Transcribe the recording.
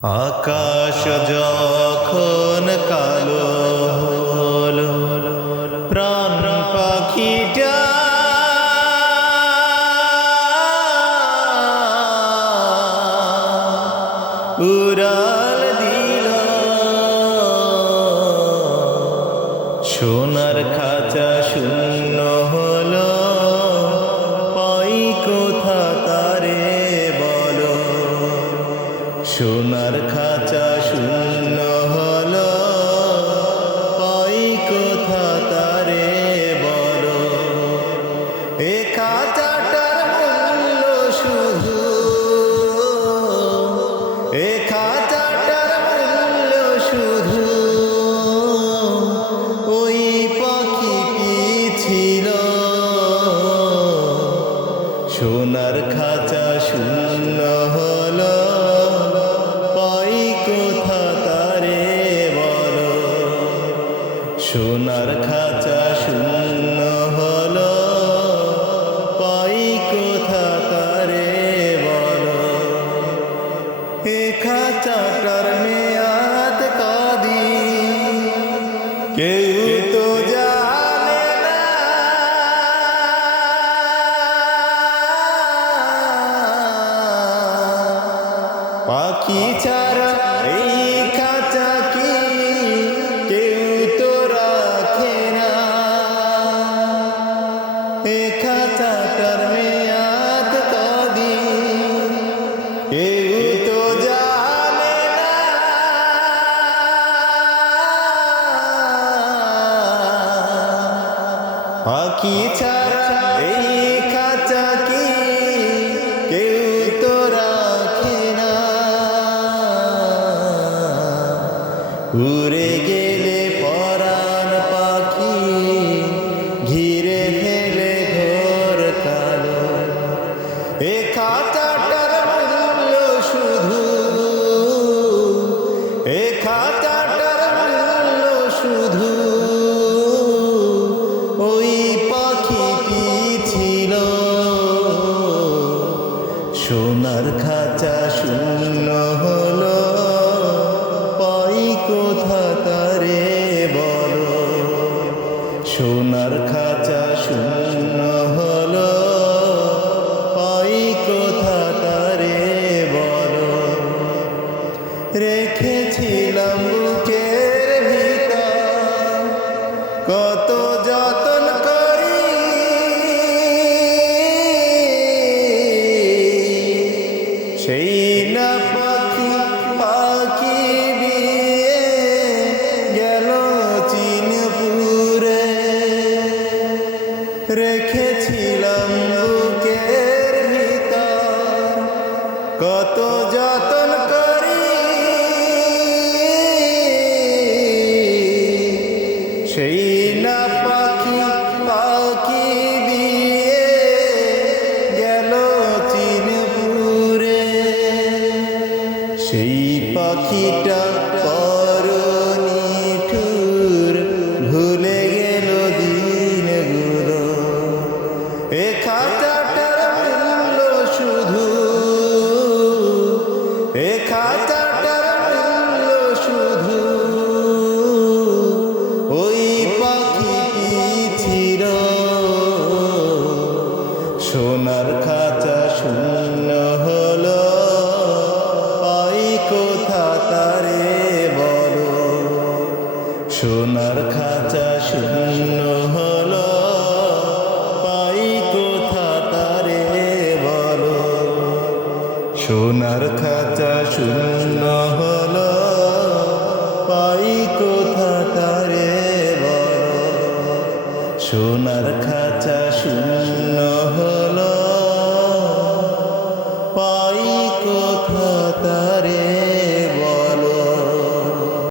আকাশ যখন কালো হলো প্রাণ পাখিটা উড়াল দিল। সোনার খাঁচা শূন্য পাখি ছাড়া এই খাঁচা কি কেউ তো রাখে না? এ খাঁচাটার মেয়াদ কদিন? তো জানে না। পাখি ছাড়া এই উড়ে গেলে পরাণ পাখি, ঘিরে ফেলে ঘোর কালো। এ খাঁচাটার মূল্য শুধু, এ খাঁচাটার মূল্য শুধু। ওই পাখিটি ছিল সোনার খাঁচা শূন্য। সোনার খাঁচা শূন্য হল। পাই কোথা তারে বড় রেখেছিলাম ভিতর। কত রেখেছিলাম বুকের ভিতর। কত যতন করি, সেই না পাখি পাখি দিয়ে গেল চিনপুরে। সেই পাখিটা সোনার খাঁচা শূন্য।